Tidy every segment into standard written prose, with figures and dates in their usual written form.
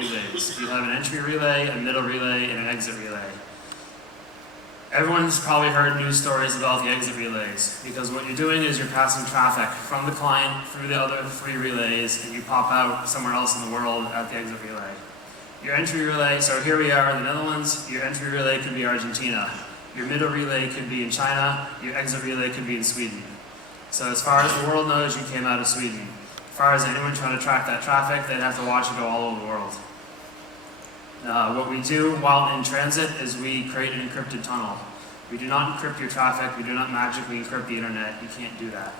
relays. You have an entry relay, a middle relay, and an exit relay. Everyone's probably heard news stories about the exit relays, because what you're doing is you're passing traffic from the client through the other 3 relays, and you pop out somewhere else in the world at the exit relay. Your entry relay, so here we are in the Netherlands, your entry relay could be Argentina. Your middle relay could be in China, your exit relay could be in Sweden. So as far as the world knows, you came out of Sweden. As far as anyone trying to track that traffic, they'd have to watch it go all over the world. What we do while in transit is we create an encrypted tunnel. We do not encrypt your traffic, we do not magically encrypt the internet, you can't do that.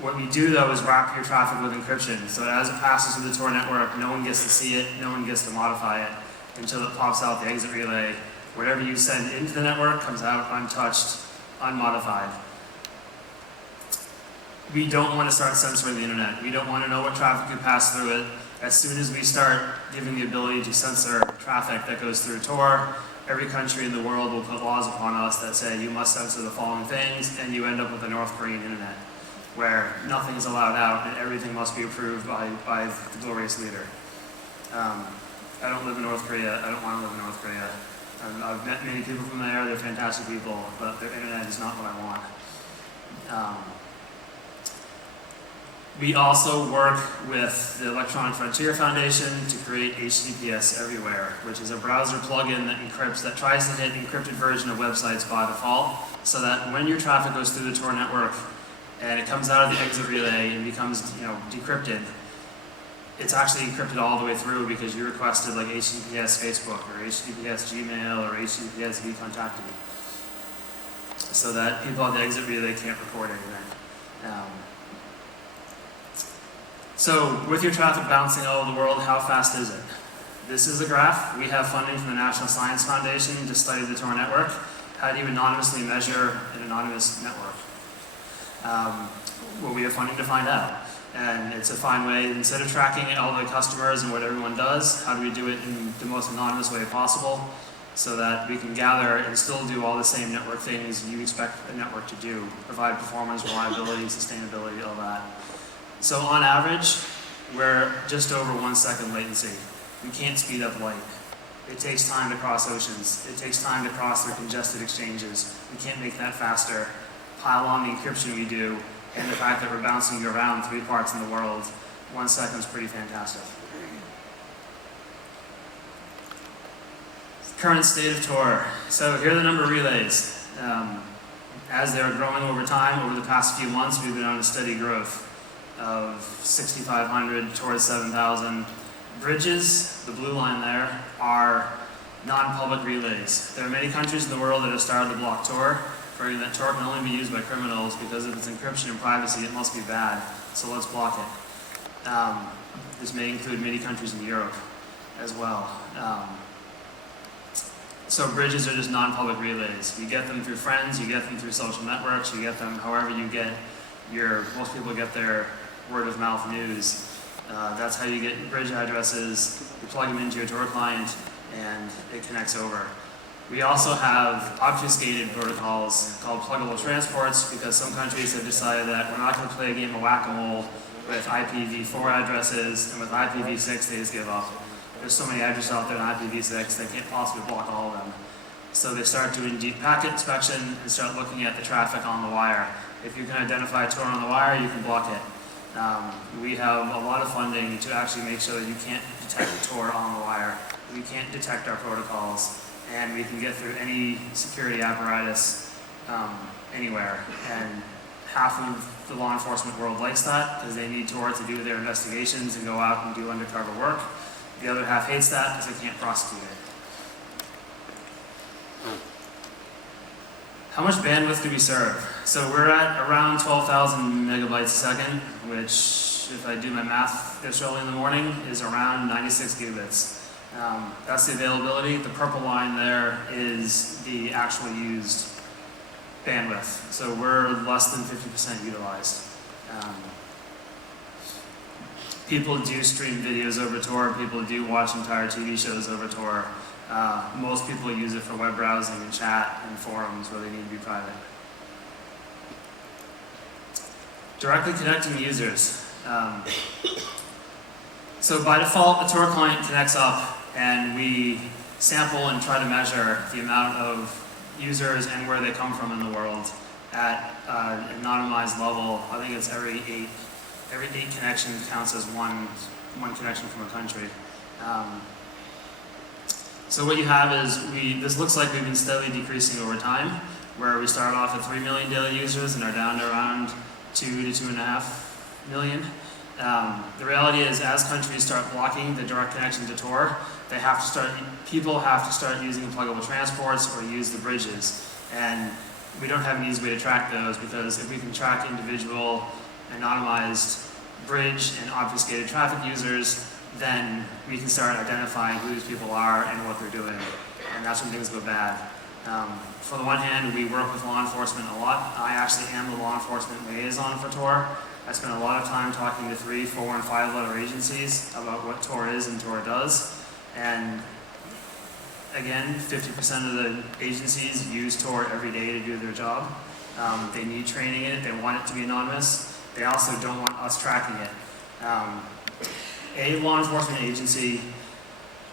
What we do though is wrap your traffic with encryption, so that as it passes through the Tor network, no one gets to see it, no one gets to modify it, until it pops out the exit relay. Whatever you send into the network comes out untouched, unmodified. We don't want to start censoring the internet. We don't want to know what traffic could pass through it. As soon as we start giving the ability to censor traffic that goes through Tor, every country in the world will put laws upon us that say you must censor the following things, and you end up with a North Korean internet, where nothing is allowed out and everything must be approved by the glorious leader. I don't live in North Korea. I don't want to live in North Korea. I've met many people from there. They're fantastic people, but their internet is not what I want. We also work with the Electronic Frontier Foundation to create HTTPS Everywhere, which is a browser plugin that encrypts, that tries to hit encrypted version of websites by default, so that when your traffic goes through the Tor network and it comes out of the exit relay and becomes, decrypted, it's actually encrypted all the way through because you requested like HTTPS Facebook or HTTPS Gmail or HTTPS vContact me, so that people at the exit relay can't record anything. So with your traffic bouncing all over the world, how fast is it? This is a graph. We have funding from the National Science Foundation to study the Tor network. How do you anonymously measure an anonymous network? Well, we have funding to find out. And it's a fine way, instead of tracking all the customers and what everyone does, how do we do it in the most anonymous way possible so that we can gather and still do all the same network things you expect a network to do, provide performance, reliability, sustainability, all that. So on average, we're just over 1 second latency. We can't speed up light. It takes time to cross oceans. It takes time to cross their congested exchanges. We can't make that faster. Pile on the encryption we do, and the fact that we're bouncing around 3 parts in the world, 1 second is pretty fantastic. Current state of Tor. So here are the number of relays. As they're growing over time, over the past few months, we've been on a steady growth of 6,500 towards 7,000. Bridges, the blue line there, are non-public relays. There are many countries in the world that have started to block Tor, arguing that Tor can only be used by criminals because of its encryption and privacy, it must be bad, so let's block it. This may include many countries in Europe as well. So bridges are just non-public relays. You get them through friends, you get them through social networks, you get them however you get most people get their word of mouth news. That's how you get bridge addresses. You plug them into your Tor client and it connects over. We also have obfuscated protocols called pluggable transports because some countries have decided that we're not going to play a game of whack-a-mole with IPv4 addresses, and with IPv6 they just give up. There's so many addresses out there on IPv6 they can't possibly block all of them. So they start doing deep packet inspection and start looking at the traffic on the wire. If you can identify Tor on the wire, you can block it. We have a lot of funding to actually make sure that you can't detect Tor on the wire. We can't detect our protocols, and we can get through any security apparatus anywhere. And half of the law enforcement world likes that because they need Tor to do their investigations and go out and do undercover work. The other half hates that because they can't prosecute it. How much bandwidth do we serve? So we're at around 12,000 megabytes a second, which, if I do my math this early in the morning, is around 96 gigabits. That's the availability. The purple line there is the actual used bandwidth. So we're less than 50% utilized. People do stream videos over Tor. People do watch entire TV shows over Tor. Most people use it for web browsing and chat and forums where they need to be private. Directly connecting users. So by default, the Tor client connects up, and we sample and try to measure the amount of users and where they come from in the world at an anonymized level. I think it's every eight connections counts as one connection from a country. So what you have is, this looks like we've been steadily decreasing over time, where we started off at 3 million daily users and are down to around 2 to 2.5 million. The reality is, as countries start blocking the direct connection to Tor, people have to start using pluggable transports or use the bridges. And we don't have an easy way to track those, because if we can track individual anonymized bridge and obfuscated traffic users, then we can start identifying who these people are and what they're doing. And that's when things go bad. For the one hand, we work with law enforcement a lot. I actually am the law enforcement liaison for Tor. I spend a lot of time talking to 3, 4, and 5-letter agencies about what Tor is and Tor does. And again, 50% of the agencies use Tor every day to do their job. They need training in it. They want it to be anonymous. They also don't want us tracking it. A law enforcement agency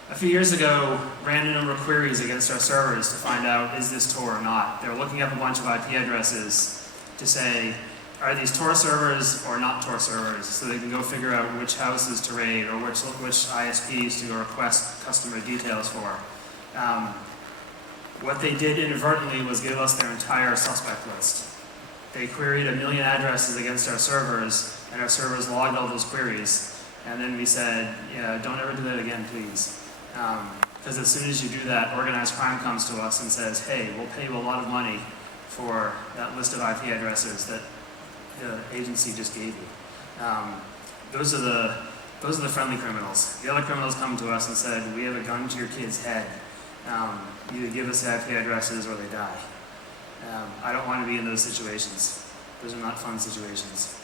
a few years ago ran a number of queries against our servers to find out, is this Tor or not? They were looking up a bunch of IP addresses to say, are these Tor servers or not Tor servers? So they can go figure out which houses to raid or which ISPs to go request customer details for. What they did inadvertently was give us their entire suspect list. They queried 1 million addresses against our servers, and our servers logged all those queries. And then we said, yeah, don't ever do that again, please. Because as soon as you do that, organized crime comes to us and says, hey, we'll pay you a lot of money for that list of IP addresses that the agency just gave you. Those are the friendly criminals. The other criminals come to us and said, we have a gun to your kid's head. Either give us the IP addresses or they die. I don't want to be in those situations. Those are not fun situations.